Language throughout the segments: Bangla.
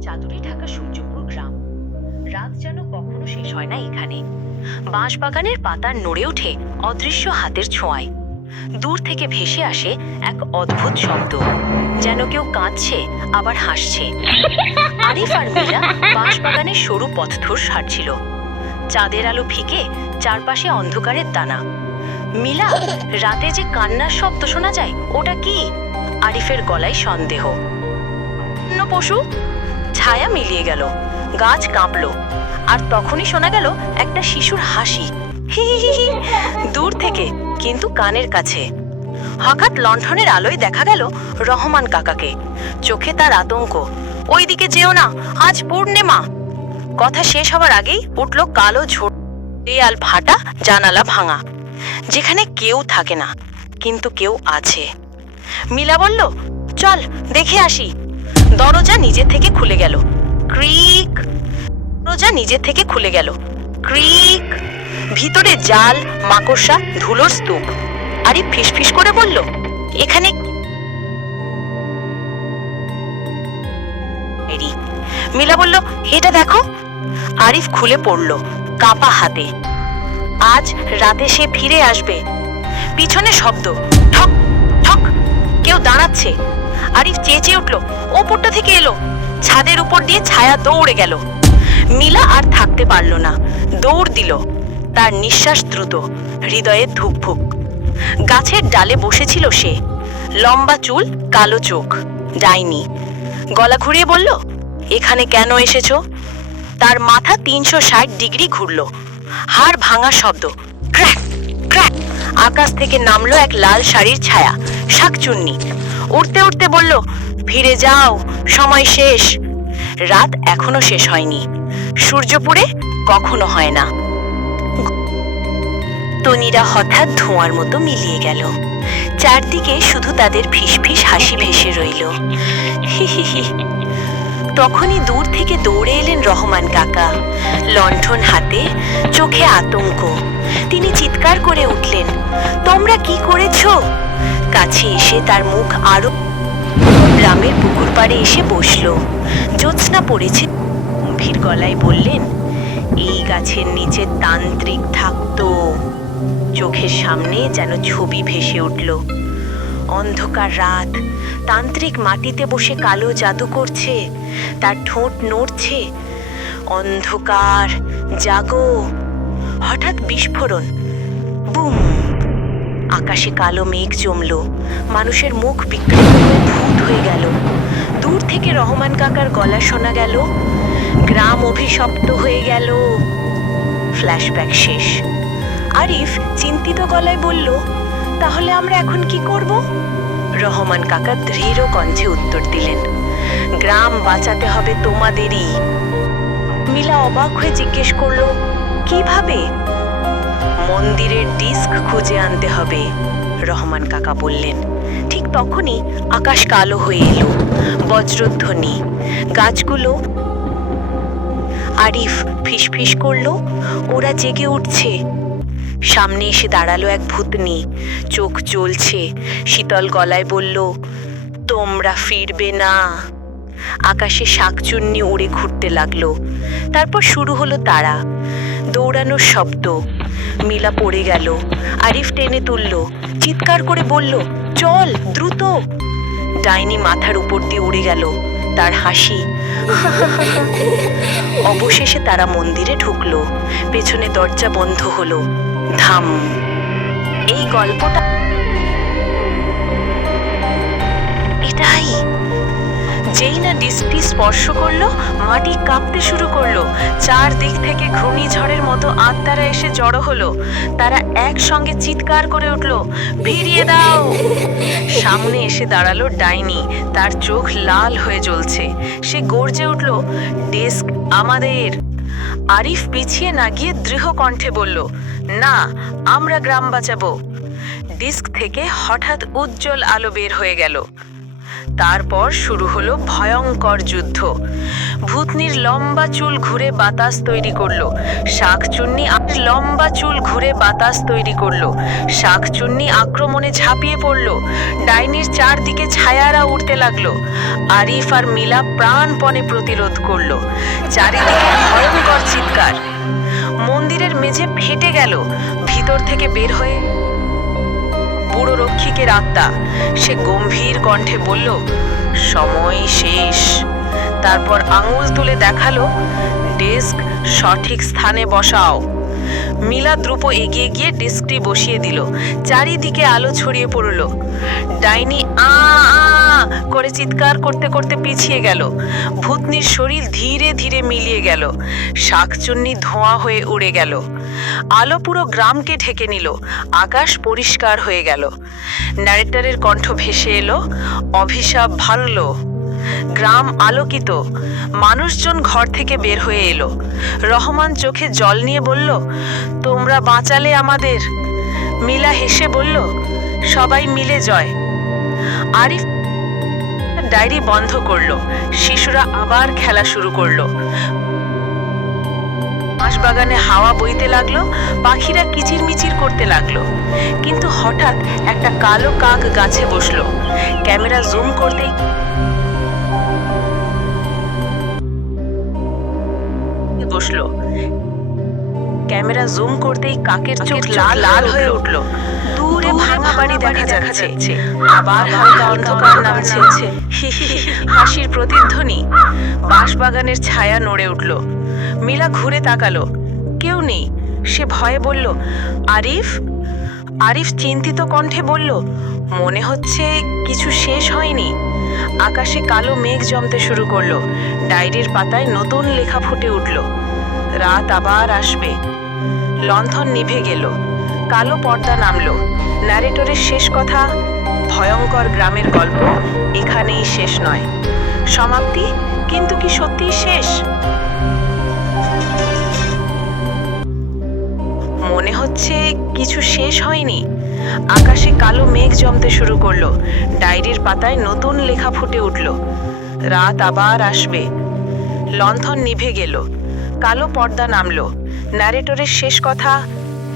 চাদরে ঢাকা সূর্যপুর গ্রাম। রাত যেন কখনো শেষ হয় না এখানে। বাঁশবাগানের পাতা নড়ে ওঠে অদৃশ্য হাতের ছোঁয়ায়। দূর থেকে ভেসে আসে এক অদ্ভুত শব্দ, যেন কেউ কাঁদছে, আবার হাসছে। আরিফ আর মীরা বাঁশবাগানের সরু পথধর হাঁটছিল চাঁদের আলো ফিকে চারপাশে অন্ধকারের দানা। মিলা রাতে যে কান্নার শব্দ শোনা যায়, ওটা কি? আরিফের গলায় সন্দেহ। পশু ছায়া মিলিয়ে গেল, গাছ কাঁপলো, আর তখনই শোনা গেল একটা শিশুর হাসি। দূর থেকে, কিন্তু কানের কাছে। হঠাৎ লণ্ঠনের আলোয় দেখা গেল রহমান কাকাকে। চোখে তার আতঙ্ক, ওইদিকে যেও না, আজ পূর্ণিমা। কথা শেষ হবার আগেই উঠল কালো ঝোড় দেয়াল ফাটা জানালা ভাঙা, যেখানে কেউ থাকে না, কিন্তু কেউ আছে। মিলা বলল, চল, দেখে আসি। দরজা নিজে থেকে খুলে গেল। ক্রিক। দরজা নিজে থেকে খুলে গেল। ক্রিক। ভিতরে জাল, মাকড়সা, ধুলোর স্তূপ। আরে ফিসফিস করে বলল, এখানে মিলা বলল, এটা দেখো। আরিফ খুলে পড়ল, কাপা হাতে। আজ রাতে সে ফিরে আসবে। পিছনে শব্দ, ঠক ঠক, কেউ দাঁড়াচ্ছে। আরিফ চেঁচে উঠল। ওপরটা থেকে এলো। ছাদের উপর দিয়ে ছায়া দৌড়ে গেল। মিলা আর থাকতে পারল না। দৌড় দিল। তার নিঃশ্বাস দ্রুত। হৃদয়ে ধুকভুক। গাছের ডালে বসেছিল সে। লম্বা চুল, কালো চোখ। ডাইনি। গলা ঘুরিয়ে বলল, এখানে কেন এসেছ? তার মাথা তিনশো ষাট ডিগ্রি ঘুরল। হাড় ভাঙা শব্দ। Crack crack. আকাশ থেকে নামলো এক লাল শাড়ির ছায়া। শাকচুন্নি। উঠতে উঠতে বলল, ফিরে যাও, সময় শেষ। রাত এখনও শেষ হয়নি। সূর্যপুরে কখনো হয় না। তনিরা হঠাৎ ধোঁয়ার মতো মিলিয়ে গেল। চারদিকে শুধু তাদের ফিসফিস হাসি ভেসে রইল। তখনই দূর থেকে দৌড়ে এলেন রহমান কাকা। লণ্ঠন হাতে চোখে আতঙ্ক। তিনি চিৎকার করে উঠলেন, তোমরা কি করেছ? কাছে এসে তার মুখ আরও গ্রামের পুকুর পাড়ে এসে বসল। জ্যোৎস্না পড়েছে। গম্ভীর গলায় বললেন, এই গাছের নিচে তান্ত্রিক থাকতো। চোখের সামনে যেন ছবি ভেসে উঠল। অন্ধকার রাত। তান্ত্রিক মাটিতে বসে কালো জাদু করছে। তার ঠোঁট নড়ছে। অন্ধকার, জাগো। হঠাৎ বিস্ফোরণ। বুম! আকাশে কালো মেঘ জমল। মানুষের মুখ বিকৃত হয়ে ভূত হয়ে গেল। দূর থেকে রহমান কাকার গলা শোনা গেল, গ্রাম অভিশপ্ত হয়ে গেল। ফ্ল্যাশব্যাক শেষ। আরিফ চিন্তিত গলায় বলল, তাহলে আমরা এখন কি করব? রহমান কাকা দৃঢ় কণ্ঠে উত্তর দিলেন, গ্রাম বাঁচাতে হবে তোমাদেরই। মিলা অবাক হয়ে জিজ্ঞেস করল, কীভাবে? মন্দিরের ডিস্ক খুঁজে আনতে হবে, রহমান কাকা বললেন। ঠিক তখনই আকাশ কালো হয়ে এলো, বজ্রধ্বনি। গাছগুলো আরিফ ফিসফিস করল, ওরা জেগে উঠছে। সামনে এসে দাঁড়াল এক ভূতনি, চোখ জ্বলছে। শীতল গলায় বলল, তোমরা ফিরবে না। আকাশে শাকচুন্নি উড়ে ঘুরতে লাগল। তারপর শুরু হলো তারা। দৌড়ানোর শব্দ। মিলা পড়ে গেল। আরিফ টেনে তুলল। চিৎকার করে বলল, চল, দ্রুত। ডাইনি মাথার উপর দিয়ে উড়ে গেল তার হাসি। অবশেষে তারা মন্দিরে ঢুকলো। পেছনে দরজা বন্ধ হলো। ধাম। এই গল্পটা এটাই। যেই না ডিস্কটি স্পর্শ করল, মাটি কাঁপতে শুরু করল। চারদিক থেকে ঘূর্ণিঝড়ের মতো আত্মারা এসে জড়ো হলো। তারা একসঙ্গে চিৎকার করে উঠল ফিরিয়ে দাও! সামনে এসে দাঁড়াল ডাইনি। তার চোখ লাল হয়ে জ্বলছে। সে গর্জে উঠল, ডেস্ক আমাদের! আরিফ পিছিয়ে না গিয়ে দৃঢ় কণ্ঠে বলল, না, আমরা গ্রাম বাঁচাবো। ডিস্ক থেকে হঠাৎ উজ্জ্বল আলো বের হয়ে গেল। তারপর শুরু হলো ভয়ঙ্কর যুদ্ধ। ভূতনির লম্বা চুল ঘুরে বাতাস তৈরি করল। শাকচুন্নি লম্বা চুল ঘুরে বাতাস তৈরি করল। শাকচুন্নি আক্রমণে ঝাঁপিয়ে পড়ল। ডাইনির চারদিকে ছায়ারা উঠতে লাগল। আরিফ আর মিলা প্রাণপণে প্রতিরোধ করল। চারিদিকে ভয়ঙ্কর চিৎকার। মন্দিরের মেঝে ফেটে গেল। ভিতর থেকে বের হয়ে বুড়ো আত্মা সে গম্ভীর কণ্ঠে বলল, সময় শেষ। তারপর আঙুল তুলে দেখাল, ডেস্ক সঠিক স্থানে বসাও। মিলা দ্রুপ এগিয়ে গিয়ে ডেস্কটি বসিয়ে দিল। চারিদিকে আলো ছড়িয়ে পড়ল। ডাইনি আ আ, করে চিৎকার করতে করতে পিছিয়ে গেল। ভূতনির শরীর ধীরে ধীরে মিলিয়ে গেল। শাকচুন্নি ধোঁয়া হয়ে উড়ে গেল। আলো পুরো গ্রামকে ঢেকে নিল। আকাশ পরিষ্কার হয়ে গেল। ন্যারেটারের কণ্ঠ ভেসে এলো। অভিশাপ ভাঙলো গ্রাম আলোকিত। মানুষজন ঘর থেকে বের হয়ে এলো। রহমান চোখে জল নিয়ে বলল, তোমরা বাঁচালে আমাদের। মিলা হেসে বলল, সবাই মিলে জয়। আরিফ ডায়েরি বন্ধ করল। শিশুরা আবার খেলা শুরু করল। বাগানে হাওয়া বইতে লাগল, পাখিরা কিচিরমিচির করতে লাগল। কিন্তু হঠাৎ একটা কালো কাক গাছে বসল। ক্যামেরা জুম করতেই বসল। ক্যামেরা জুম করতেই কাকের চোখ লাল লাল হয়ে উঠল। দূরে ভাঙা বাড়ি দেখা যাচ্ছে। আবার হালকা অন্ধকার নামছে। হাসির প্রতিধ্বনি। বাঁশবাগানের ছায়া নড়ে উঠল। মিলা ঘুরে তাকালো। কেউ নেই। সে ভয়ে বলল আরিফ আরিফ চিন্তিত কণ্ঠে বলল, মনে হচ্ছে কিছু শেষ হয়নি। আকাশে কালো মেঘ জমতে শুরু করল। ডায়েরির পাতায় নতুন লেখা ফুটে উঠল। রাত আবার আসবে। লণ্ঠন নিভে গেল। কালো পর্দা নামলো। ন্যারেটরের শেষ কথা, ভয়ঙ্কর গ্রামের গল্প, এখানেই শেষ নয়। সমাপ্তি? কিন্তু কি সত্যিই শেষ? শেষ হয়নি। আকাশে কালো মেঘ জমতে শুরু করল। ডায়েরির পাতায় নতুন লেখা ফুটে উঠল। রাত আবার আসবে। লণ্ঠন নিভে গেল। কালো পর্দা নামলো। ন্যারেটরের শেষ কথা,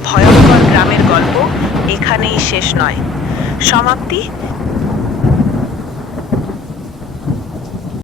ভয়ঙ্কর গ্রামের গল্প এখানেই শেষ নয়। সমাপ্তি।